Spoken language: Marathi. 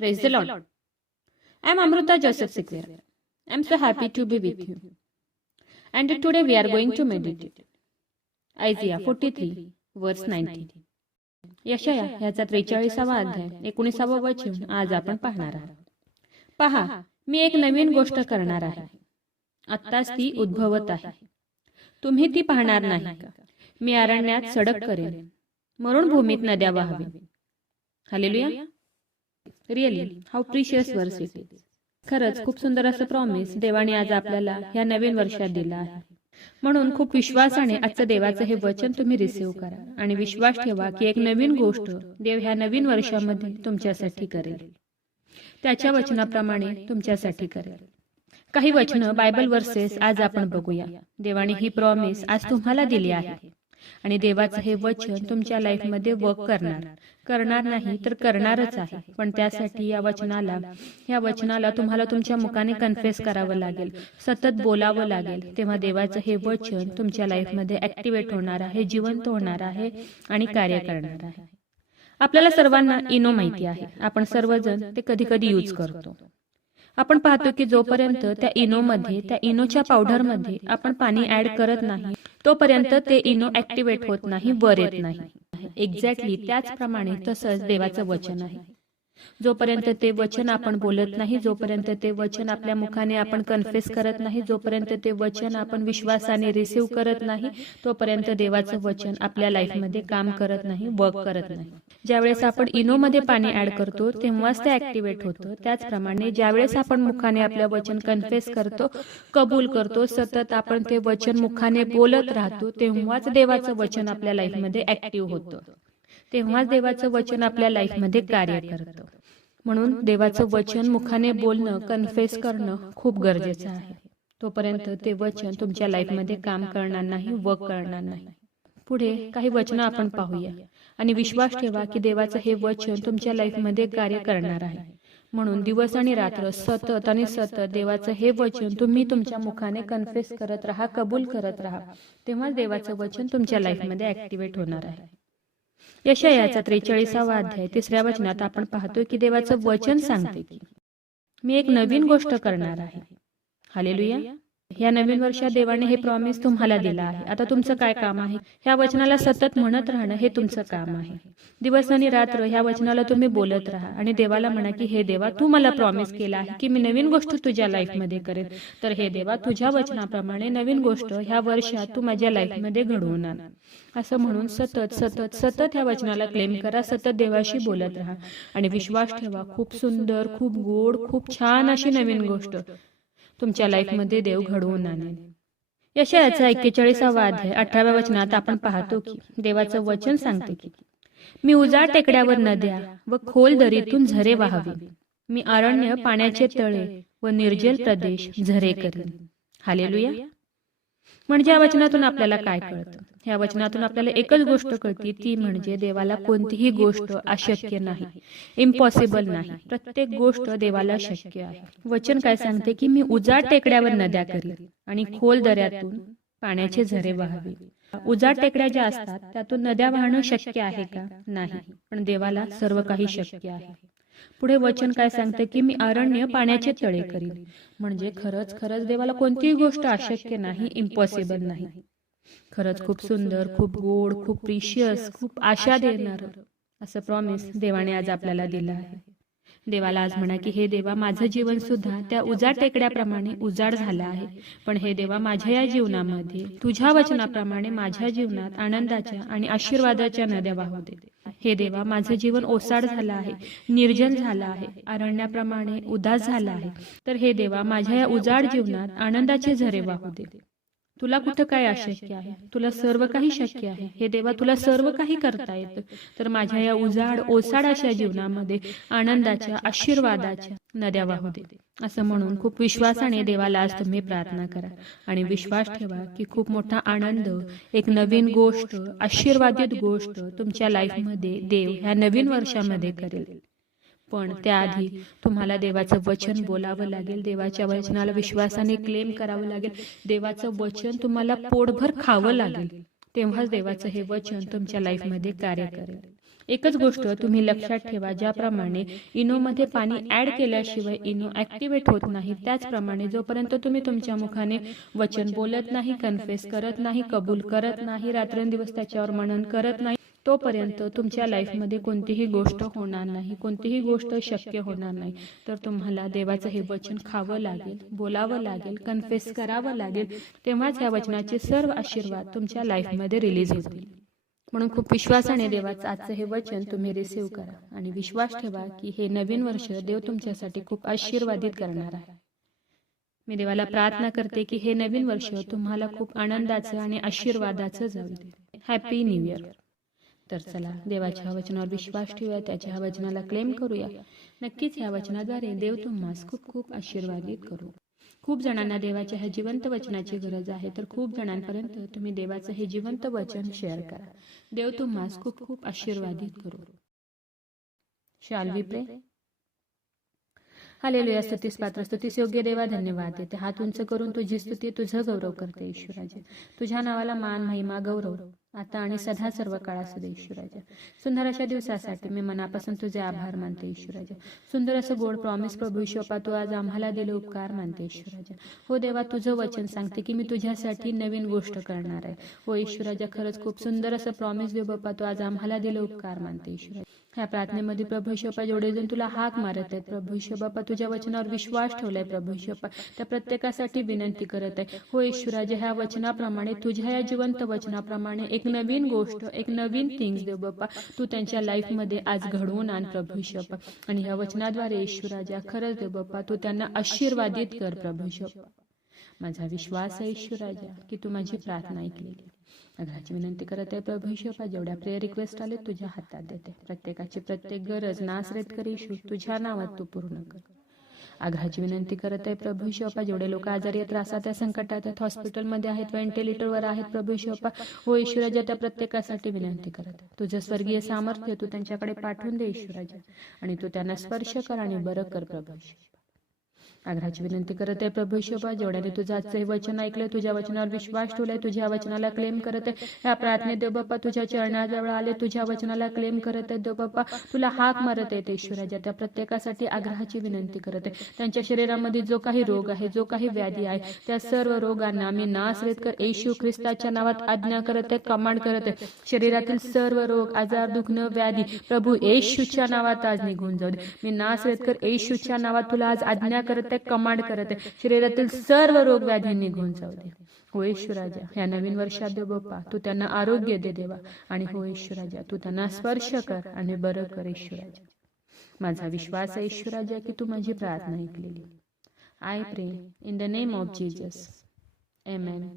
Praise the Lord. I am Amruta Joseph Sikwer. I am so happy to be with you. And today we are going to meditate. Isaiah 43, verse 19. यशाया ह्याचा 43वा अध्याय 19वा वचन आज आपण पाहणार आहोत. पहा, मी एक नवीन गोष्ट करणार आहे. आत्ताच ती उद्भवत आहे. तुम्ही ती पाहणार नाही का? मी अरण्यात सडक करेन, मरुभूमीत नद्या वाहवेन. हालेलुया. रिअली हाऊ प्रिशियस वर्स इट इज. खरंच खूप सुंदर असं प्रॉमिस देवाने आज आपल्याला ह्या नवीन वर्षात दिलं आहे. म्हणून खूप विश्वासाने आजचं देवाचं हे वचन तुम्ही रिसीव्ह करा आणि विश्वास ठेवा की एक नवीन गोष्ट देव ह्या नवीन वर्षामध्ये तुमच्यासाठी करेल. त्याच्या वचनाप्रमाणे तुमच्यासाठी करेल. काही वचनं बायबल वर्सेस आज आपण बघूया. देवाने ही प्रॉमिस आज तुम्हाला दिली आहे आणि देवाचं हे वचन तुमच्या लाईफमध्ये वर्क करणार नाही तर करणारच आहे. पण त्यासाठी या वचनाला तुम्हाला तुमच्या मुखाने कन्फेस करावं लागेल, सतत बोलावं लागेल. तेव्हा देवाचं हे वचन तुमच्या लाईफमध्ये ऍक्टिव्हेट होणार आहे, जिवंत होणार आहे आणि कार्य करणार आहे. आपल्याला सर्वांना इनो माहिती आहे. आपण सर्वजण ते कधी कधी यूज करतो. आपण पाहतो की जोपर्यंत त्या इनोच्या पावडरमध्ये आपण पाणी ऍड करत नाही तोपर्यंत ते इनो ऍक्टिव्हेट होत नाही, वर येत नाही. एक्झॅक्टली त्याचप्रमाणे तसंच देवाचं वचन आहे. जोपर्यंत ते वचन आपण बोलत नाही, जोपर्यंत ते वचन आपल्या मुखाने आपण कन्फेस करत नाही, जोपर्यंत ते वचन आपण विश्वासाने रिसीव्ह करत नाही, तोपर्यंत देवाचं वचन आपल्या लाईफमध्ये काम करत नाही, वर्क करत नाही. ज्यावेळेस आपण इनोमध्ये पाणी ऍड करतो तेव्हाच ते ऍक्टिव्हेट होतं. त्याचप्रमाणे ज्यावेळेस आपण मुखाने आपल्या वचन कन्फेस करतो, कबूल करतो, सतत आपण ते वचन मुखाने बोलत राहतो, तेव्हाच देवाचं वचन आपल्या लाईफमध्ये ऍक्टिव्ह होतं. तेव्हाच देवाचं वचन आपल्या लाईफमध्ये कार्य करतं. म्हणून देवाचं वचन मुखाने बोलणं, कन्फेस करणं खूप गरजेचं आहे. तोपर्यंत ते वचन तुमच्या लाईफमध्ये काम करणार नाही, वर्क करणार नाही. पुढे काही वचनं आपण पाहूया आणि विश्वास ठेवा की देवाचं हे वचन तुमच्या लाईफमध्ये कार्य करणार आहे. म्हणून दिवस आणि रात्र सतत देवाचं हे वचन तुम्ही तुमच्या मुखाने कन्फेस करत राहा, कबूल करत राहा. तेव्हाच देवाचं वचन तुमच्या लाईफमध्ये ऍक्टिव्हेट होणार आहे. यशायाचा 43वा अध्याय 3ऱ्या वचनात आपण पाहतोय की देवाचं वचन सांगते की मी एक नवीन गोष्ट करणार आहे. हालेलुया. या नवीन वर्षात देवाने हे प्रॉमिस तुम्हाला दिला आहे. आता तुमचं काय काम आहे? ह्या वचनाला सतत म्हणत राहणं हे तुमचं काम आहे. दिवस आणि रात्र ह्या वचनाला तुम्ही बोलत राहा आणि देवाला म्हणा की हे देवा, तू मला प्रॉमिस केला आहे की मी नवीन गोष्ट तुझ्या लाईफमध्ये करेन. तर हे देवा, तुझ्या वचनाप्रमाणे नवीन गोष्ट ह्या वर्षात तू माझ्या लाईफमध्ये घडवून आण. असं म्हणून सतत ह्या वचनाला क्लेम करा, सतत देवाशी बोलत राहा आणि विश्वास ठेवा. खूप सुंदर, खूप गोड, खूप छान अशी नवीन गोष्ट तुमच्या लाईफमध्ये देव घडवून आणेल. यशायाचा 41वा अध्याय 18व्या वचनात आपण पाहतो की देवाचं वचन सांगते की मी उजाड टेकड्यावर नद्या व खोल दरीतून झरे वाहवीन. मी अरण्य पाण्याचे तळे व निर्जल प्रदेश झरे करीन. हालेलुया. म्हणजे या वचनातून आपल्याला काय कळतं? या वचनातून आपल्याला एकच गोष्ट कळते, ती म्हणजे देवाला कोणतीही गोष्ट अशक्य नाही, इम्पॉसिबल नाही. प्रत्येक गोष्ट देवाला शक्य आहे. वचन काय सांगते की मी उजाड टेकड्यावर नद्या करीन आणि खोल दऱ्यातून पाण्याचे झरे वाहवे. उजाड टेकड्या ज्या असतात त्यातून नद्या वाहणं शक्य आहे का? नाही. पण देवाला सर्व काही शक्य आहे. पुढे वचन काय सांगते की मी अरण्य पाण्याचे तळे करीन. म्हणजे खरंच देवाला कोणतीही गोष्ट अशक्य नाही, इम्पॉसिबल नाही. खरंच खूप सुंदर, खूप गोड, खूप प्रिशियस, खूप आशा देणार असं प्रॉमिस देवाने आज आपल्याला दिलं आहे. देवाला आज म्हणा की हे देवा, माझं जीवन सुद्धा त्या उजाड टेकड्याप्रमाणे उजाड झालं आहे. पण हे देवा, माझ्या या जीवनामध्ये तुझ्या वचनाप्रमाणे माझ्या जीवनात आनंदाच्या आणि आशीर्वादाच्या नद्या वाहू दे. हे देवा, माझं जीवन ओसाड झालं आहे, निर्जल झालं आहे, अरण्याप्रमाणे उदास झालं आहे. तर हे देवा, माझ्या या उजाड जीवनात आनंदाचे झरे वाहू दे. तुला कुठं काय अशक्य आहे? तुला सर्व काही शक्य आहे. हे देवा, तुला सर्व काही करता येतं. तर माझ्या या उजाड ओसाड अशा जीवनामध्ये आनंदाच्या, आशीर्वादाच्या नद्या वाहू दे. असं म्हणून खूप विश्वासाने देवाला आज तुम्ही प्रार्थना करा आणि विश्वास ठेवा की खूप मोठा आनंद, एक नवीन गोष्ट, आशीर्वादित गोष्ट तुमच्या लाईफमध्ये देव ह्या नवीन वर्षामध्ये करेल. पण त्याआधी तुम्हाला देवाचं वचन बोलावं लागेल, देवाच्या वचनाला विश्वासाने क्लेम करावं लागेल, देवाचं वचन तुम्हाला पोटभर खावं लागेल. तेव्हाच देवाचं हे वचन तुमच्या लाईफमध्ये कार्य करेल. एकच गोष्ट तुम्ही लक्षात ठेवा, ज्याप्रमाणे इनोमध्ये पाणी ऍड केल्याशिवाय इनो ऍक्टिव्हेट होत नाही, त्याचप्रमाणे जोपर्यंत तुम्ही तुमच्या मुखाने वचन बोलत नाही, कन्फेस करत नाही, कबूल करत नाही, रात्रंदिवस त्याच्यावर मनन करत नाही, तोपर्यंत तुमच्या लाईफमध्ये कोणतीही गोष्ट होणार नाही, कोणतीही गोष्ट शक्य होणार नाही. तर तुम्हाला देवाचं हे वचन खावं लागेल, बोलावं लागेल, कन्फेस करावं लागेल, तेव्हाच ह्या वचनाचे सर्व आशीर्वाद तुमच्या लाईफमध्ये रिलीज होतील. म्हणून खूप विश्वासाने देवाचं आजचं हे वचन तुम्ही रिसीव्ह करा आणि विश्वास ठेवा की हे नवीन वर्ष देव तुमच्यासाठी खूप आशीर्वादित करणार आहे. मी देवाला प्रार्थना करते की हे नवीन वर्ष तुम्हाला खूप आनंदाचं आणि आशीर्वादाचं जाऊ दे. Happy new year. तर चला देवाच्या वचनावर विश्वास ठेवूया, त्याच्या ह्या वचनाला क्लेम करूया. नक्कीच ह्या वचनाद्वारे देव तुम्हाला खूप खूप आशीर्वादित करू. खूप जणांना देवाच्या ह्या जिवंत वचनाची गरज आहे, तर खूप जणांपर्यंत तुम्ही देवाचं हे जिवंत वचन शेअर करा. देव तुम्हाला खूप खूप आशीर्वादित करू. शाल वी प्रे. हालेलुया. स्तुतीस पात्र, स्तुतीस योग्य देवा, धन्यवाद देते. हात उंच करून तुझी स्तुती, तुझं गौरव करते ईश्वराजे. तुझ्या नावाला मान, महिमा, गौरव आता आणि सदा सर्व काळ असू दे ईश्वराजे. सुंदर अशा दिवसासाठी मी मनापासून तुझे आभार मानते ईश्वराजे. सुंदर असं गोड प्रॉमिस प्रभू ईश्वपा तू आज आम्हाला दिले उपकार मानते ईश्वराजे. हो देवा, तुझं वचन सांगते की मी तुझ्यासाठी नवीन गोष्ट करणार आहे. हो ईश्वराजा, खरंच खूप सुंदर असं प्रॉमिस देव बाप्पा तू आज आम्हाला दिले उपकार मानते ईश्वराजे. ह्या प्रार्थनेमध्ये प्रभू ईश्वपा जेवढे जण तुला हाक मारत आहेत, प्रभू ईश्वपा तुझ्या वचनावर विश्वास ठेवलाय, प्रभू ईश्वपा त्या प्रत्येकासाठी विनंती करत आहे. हो ईश्वराजे, ह्या वचनाप्रमाणे, तुझ्या या जिवंत वचनाप्रमाणे एक नवीन गोष्ट, एक नवीन थिंग्स देव बाप्पा तू त्यांच्या लाईफमध्ये आज घडवून आण प्रभू ईश्वपा. आणि ह्या वचनाद्वारे ईश्वराजा खरंच देव बाप्पा तू त्यांना आशीर्वादित कर प्रभू ईश्वपा. माझा विश्वास आहे ईश्वराजा की तू माझी प्रार्थना ऐकलेली. आग्रहाची विनंती करत आहे प्रभू ईश्वपा, जेवढ्या प्रेयर रिक्वेस्ट आले तुझ्या हातात देते. प्रत्येकाची प्रत्येक गरज नासरेत कर येशू, तुझ्या नावात तू पूर्ण कर. आग्रहाची विनंती करत आहे प्रभू ईश्वपा, जेवढे लोक आजारी आहेत, त्रासात आहेत, संकटात आहेत, हॉस्पिटलमध्ये आहेत, व्हेंटिलेटरवर आहेत, प्रभू ईश्वपा हो ईश्वराजा त्या प्रत्येकासाठी विनंती करत आहे. तुझं स्वर्गीय सामर्थ्य तू त्यांच्याकडे पाठवून दे ईश्वराजा, आणि तू त्यांना स्पर्श कर आणि बरं कर प्रभू ईश्वपा. आग्रहाची विनंती करत आहे प्रभू ईश्वपा, जेवढ्याने तुझं आजचं वचन ऐकलंय, तुझ्या वचनावर विश्वास ठेवलाय, तुझ्या वचनाला क्लेम करत आहे, ह्या प्रार्थनेत देव बाप्पा तुझ्या चरणाजवळ आले, तुझ्या वचनाला क्लेम करत आहे देव बाप्पा, तुला हाक मारत आहेत ईश्वराजा. त्या प्रत्येकासाठी आग्रहाची विनंती करत आहे. त्यांच्या शरीरामध्ये जो काही रोग आहे, जो काही व्याधी आहे, त्या सर्व रोगांना मी नासरेत कर येशू ख्रिस्ताच्या नावात आज्ञा करत आहे, कमांड करत आहे. शरीरातील सर्व रोग, आजार, दुखणं, व्याधी प्रभू येशूच्या नावात आज निघून जाऊ दे. मी नासरेत कर येशूच्या नावात तुला आज आज्ञा करत आहे, कमांड करत आहे. शरीरातील सर्व रोग व्याधी निघून जाऊ दे. हो ईश्वराजा, या नवीन वर्षात देव बाप्पा तू त्यांना आरोग्य दे देवा, आणि हो ईश्वराजा तू त्यांना स्पर्श कर आणि बरं कर ईश्वराजा. माझा विश्वास आहे ईश्वराजा की तू माझी प्रार्थना ऐकलेली. आय प्रे in the name of Jesus. Amen.